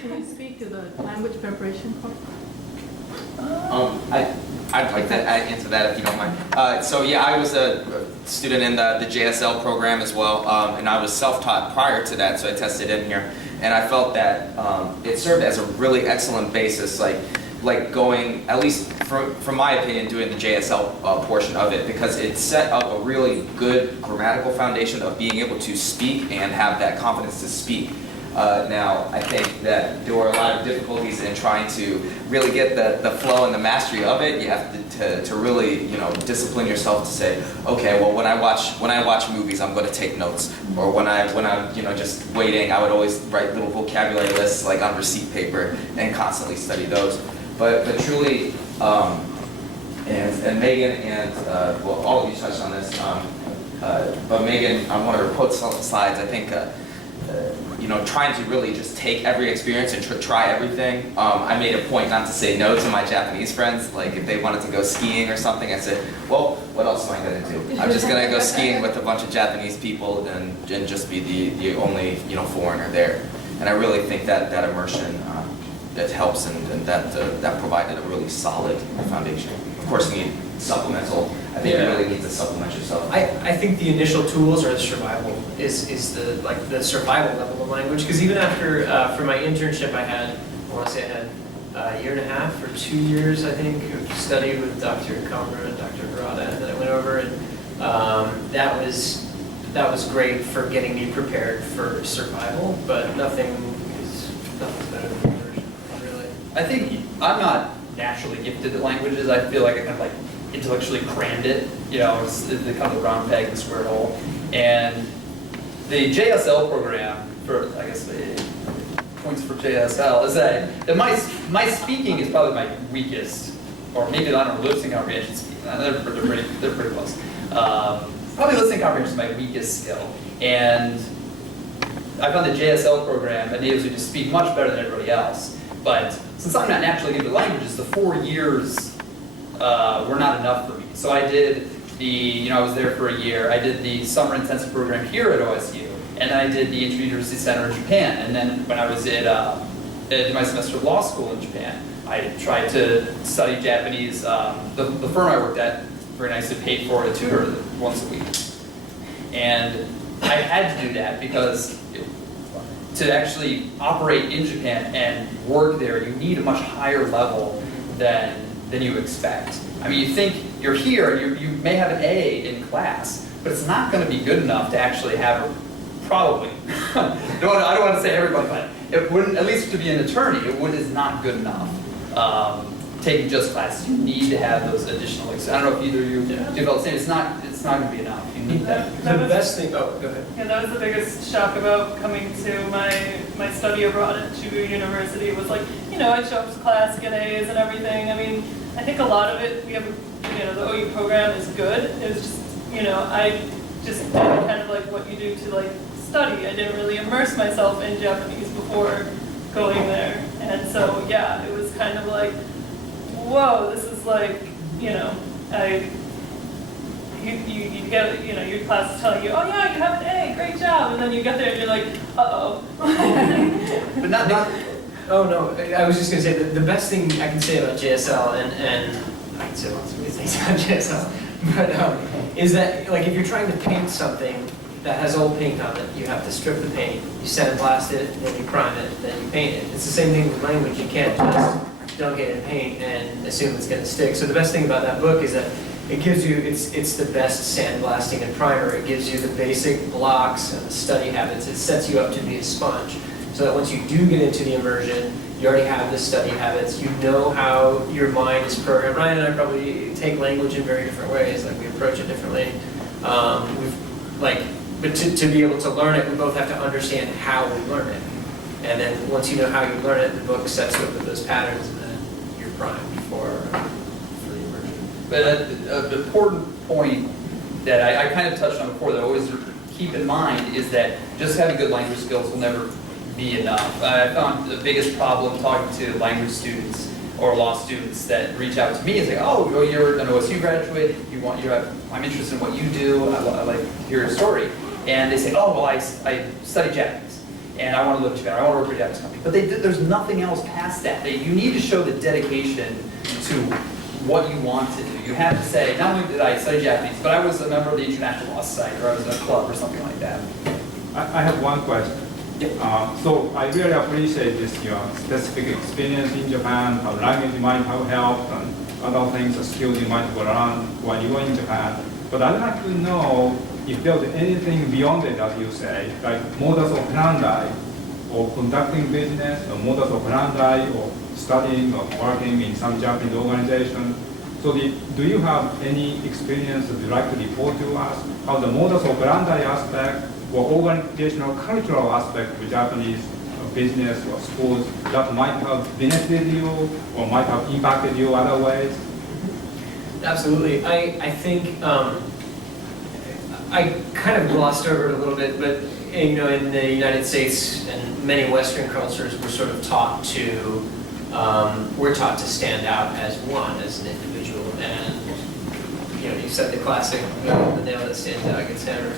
Can you speak to the language preparation part? I'd like to answer that if you don't mind. So yeah, I was a student in the JSL program as well, and I was self-taught prior to that, so I tested in here. And I felt that it served as a really excellent basis, like going, at least from my opinion, doing the JSL portion of it, because it set up a really good grammatical foundation of being able to speak and have that confidence to speak. Now, I think that there were a lot of difficulties in trying to really get the flow and the mastery of it. You have to really, discipline yourself to say, okay, well, when I watch movies, I'm going to take notes. Or when I'm, just waiting, I would always write little vocabulary lists like on receipt paper and constantly study those. But truly, and Megan and well, all of you touched on this. But Megan, on one of her quote slides, I think. Trying to really just take every experience and try everything. I made a point not to say no to my Japanese friends. Like if they wanted to go skiing or something, I said, well, what else am I going to do? I'm just going to go skiing with a bunch of Japanese people and just be the only foreigner there. And I really think that immersion that helps and that provided a really solid foundation. Of course, you need supplemental. I think you really need to supplement yourself. I think the initial tools are the survival is the survival level of language, because even after for my internship I want to say I had a year and a half or 2 years I think of study with Dr. Kamra and Dr. Harada that I went over, and that was great for getting me prepared for survival, but nothing's better than immersion, really. I think I'm not naturally gifted at languages. I feel like I kind of intellectually crammed it, it's the kind of the round peg, the square hole. And the JSL program, for I guess the points for JSL, is that my speaking is probably my weakest, or maybe I don't know, listening comprehension speaking. They're pretty close. Probably listening comprehension is my weakest skill, and I found the JSL program enables you to speak much better than everybody else. But since I'm not naturally gifted at languages, the 4 years were not enough for me. So I did I was there for a year. I did the summer intensive program here at OSU, and then I did the Interuniversity Center in Japan. And then when I was at my semester of law school in Japan, I tried to study Japanese. The firm I worked at very nicely paid for a tutor once a week. And I had to do that because to actually operate in Japan and work there, you need a much higher level than you expect. I mean, you think you're here, you may have an A in class, but it's not going to be good enough to actually have probably. I don't want to say everybody, but it wouldn't, at least to be an attorney, is not good enough. Taking just classes, you need to have those additional. I don't know if either of you do feel the same. It's not going to be enough. You need that. The best thing. Oh, go ahead. Yeah, that was the biggest shock about coming to my study abroad at Chubu University. Was like, I'd show up to class, get A's and everything. I mean, I think a lot of it, we have, the OU program is good. It was just, I just did kind of like what you do to study. I didn't really immerse myself in Japanese before going there, and so yeah, it was kind of like, whoa, this is like, you get, your class is telling you, oh yeah, you have an A, great job, and then you get there and you're like, uh-oh. But not. Oh no, I was just going to say the best thing I can say about JSL, and I can say lots of good things about JSL, but is that if you're trying to paint something that has old paint on it, you have to strip the paint, you sandblast it, then you prime it, then you paint it. It's the same thing with language. You can't just dunk it in paint and assume it's going to stick. So the best thing about that book is that it gives you, it's the best sandblasting and primer. It gives you the basic blocks and the study habits. It sets you up to be a sponge. So that once you do get into the immersion, you already have the study habits. You know how your mind is programmed. Ryan and I probably take language in very different ways. We approach it differently. But to be able to learn it, we both have to understand how we learn it. And then once you know how you learn it, the book sets you up with those patterns, and then you're primed for the immersion. But an important point that I kind of touched on before that I always keep in mind is that just having good language skills will never be enough. I found the biggest problem talking to language students or law students that reach out to me is oh, you're an OSU graduate, I'm interested in what you do, I like to hear your story. And they say, oh, well, I study Japanese. and I want to live in Japan, I want to work for a Japanese company. But there's nothing else past that. You need to show the dedication to what you want to do. You have to say, not only did I study Japanese, but I was a member of the International Law Society, or I was in a club or something like that. I have one question. So I really appreciate this your specific experience in Japan, how language might have helped, and other things, skills you might learn while you were in Japan. But I'd like to know if there's anything beyond it, as you say, like modus operandi, or conducting business, or modus operandi, or studying or working in some Japanese organization. So do you have any experience that you'd like to report to us, how the modus operandi aspect or organizational cultural aspect of Japanese business or schools that might have benefited you or might have impacted you other ways? Absolutely. I think I kind of glossed over it a little bit, but in the United States and many Western cultures, we're sort of taught to stand out as one, as an individual, and you said the classic, the nail that stands out gets hammered.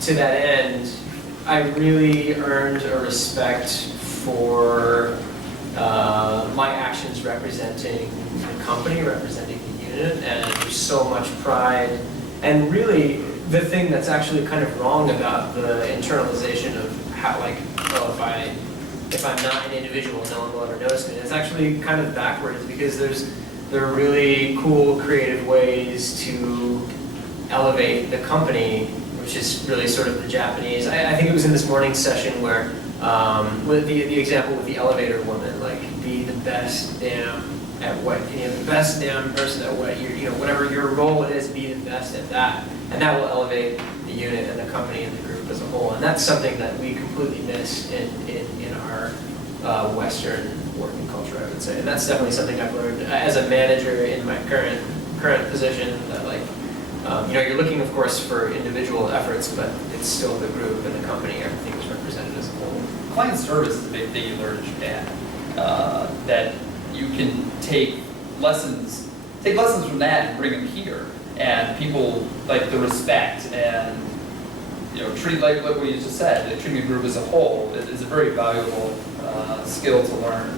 To that end, I really earned a respect for my actions representing the company, representing the unit, and there's so much pride. And really, the thing that's actually kind of wrong about the internalization of how, if I'm not an individual, no one will ever notice me. It's actually kind of backwards, because there are really cool, creative ways to elevate the company, which is really sort of the Japanese. I think it was in this morning's session where, with the example with the elevator woman, like, be the best damn at what, the best damn person at what whatever your role is, be the best at that. And that will elevate the unit and the company and the group as a whole. And that's something that we completely miss in our Western working culture, I would say. And that's definitely something I've learned as a manager in my current position, that you're looking, of course, for individual efforts, but it's still the group and the company, everything is represented as a whole. Client service is a big thing you learn in Japan, that you can take lessons from that and bring them here. And people like the respect and treat like what you just said, treating a group as a whole is a very valuable skill to learn.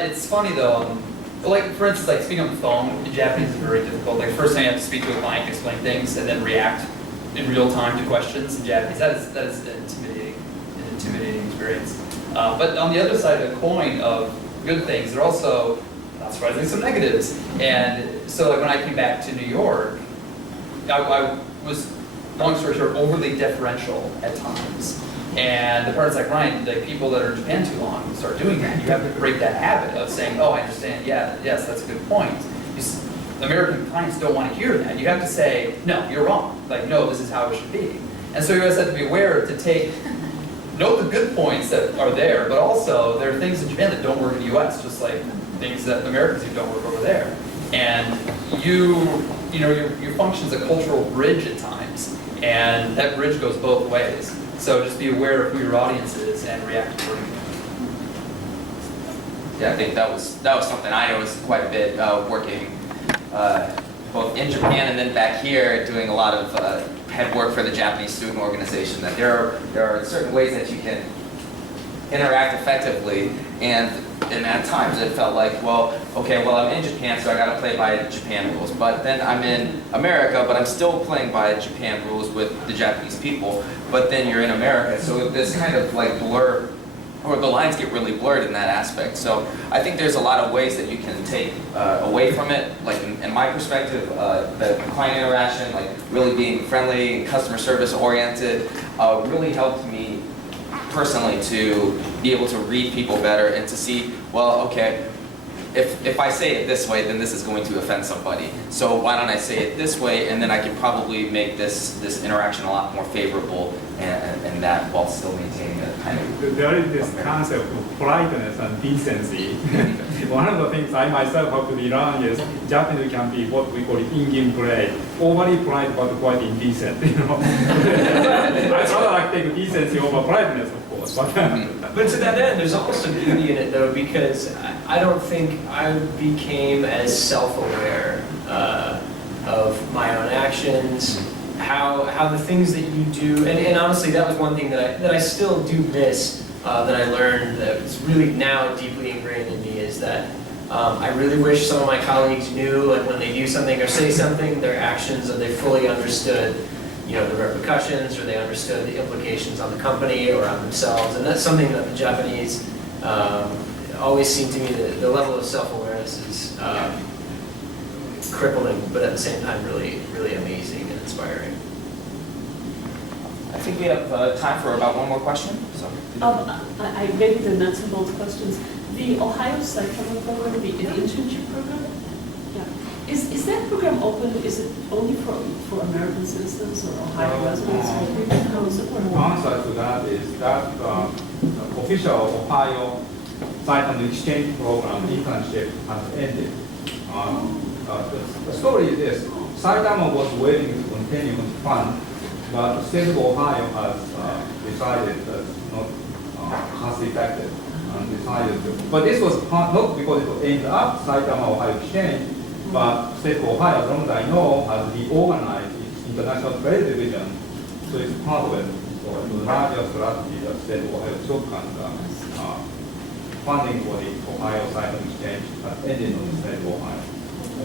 It's funny though, like for instance, like speaking on the phone in Japanese is very difficult. Like first time you have to speak to a client, explain things, and then react in real time to questions in Japanese. That is an intimidating experience. But on the other side of the coin of good things, there are also, not surprisingly, some negatives. And so like when I came back to New York, I was, long story short, overly deferential at times. And the part's like, Ryan, the people that are in Japan too long start doing that. You have to break that habit of saying, oh, I understand, yeah, yes, that's a good point. American clients don't want to hear that. You have to say, no, you're wrong. Like, no, this is how it should be. And so you always have to be aware to note the good points that are there, but also there are things in Japan that don't work in the US, just like things that Americans do don't work over there. And you function as a cultural bridge at times, and that bridge goes both ways. So just be aware of who your audience is and react accordingly. Yeah, I think that was something I noticed quite a bit working both in Japan and then back here, doing a lot of head work for the Japanese student organization. That there are certain ways that you can interact effectively, and at times it felt like, well, I'm in Japan, so I got to play by Japan rules. But then I'm in America, but I'm still playing by Japan rules with the Japanese people. But then you're in America, so this kind of like blur, or the lines get really blurred in that aspect. So I think there's a lot of ways that you can take away from it. Like in my perspective, the client interaction, like really being friendly and customer service oriented, really helped me personally to be able to read people better and to see, well, okay, if I say it this way, then this is going to offend somebody. So why don't I say it this way, and then I can probably make this interaction a lot more favorable, and that while still maintaining a kind of... There is this concept of politeness and decency. One of the things I myself have to relearn is Japanese can be what we call in-game play. Overly polite but quite indecent, I'd rather like take decency over politeness, of course. But to that end, there's almost a beauty in it, though, because I don't think I became as self-aware of my own actions how the things that you do, and honestly, that was one thing that I still do miss, that I learned that is really now deeply ingrained in me, is that I really wish some of my colleagues knew, like when they do something or say something, their actions, and they fully understood, the repercussions, or they understood the implications on the company or on themselves. And that's something that the Japanese always seem to me, the level of self-awareness is crippling, but at the same time really, really amazing and inspiring. I think we have time for about one more question. So. I maybe they're not so bold questions. The Ohio Psychology program, the internship program, is that program open? Is it only for American citizens or Ohio residents? Or how is it The work? answer to that is that the official Ohio Psychology exchange program internship has ended. The story is this: Saitama was waiting to continue to fund, but the state of Ohio has decided that it's not cost effective and decided to. But this was not because it was aimed at Saitama Ohio Exchange, but state of Ohio, as long as I know, has reorganized its international trade division, so it's part of it. So it was not just strategy that state of Ohio took, and funding for the Ohio Psychology Exchange has ended on the state of Ohio.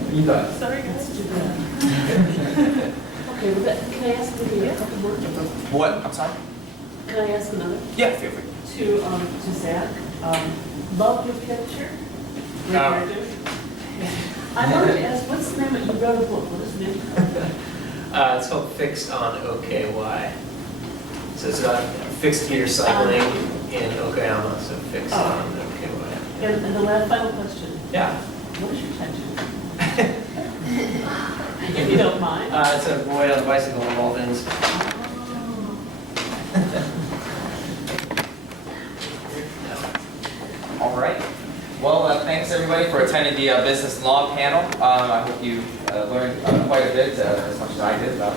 Sorry, guys. Okay, well, can I ask maybe a couple more? What? I'm sorry? Can I ask another? Yeah, feel free. To Zach, love your picture. Great writer. I wanted to ask, what's the name of, you wrote a book, what is the name? It's called Fixed on OKY. So it's about fixed gear cycling in Okayama, so fixed on OKY. And the last final question, Yeah. what is your tattoo? If you don't mind. It's a boy on a bicycle in Walden's. All right. Well, thanks everybody for attending the Business and Law panel. I hope you learned quite a bit, as much as I did about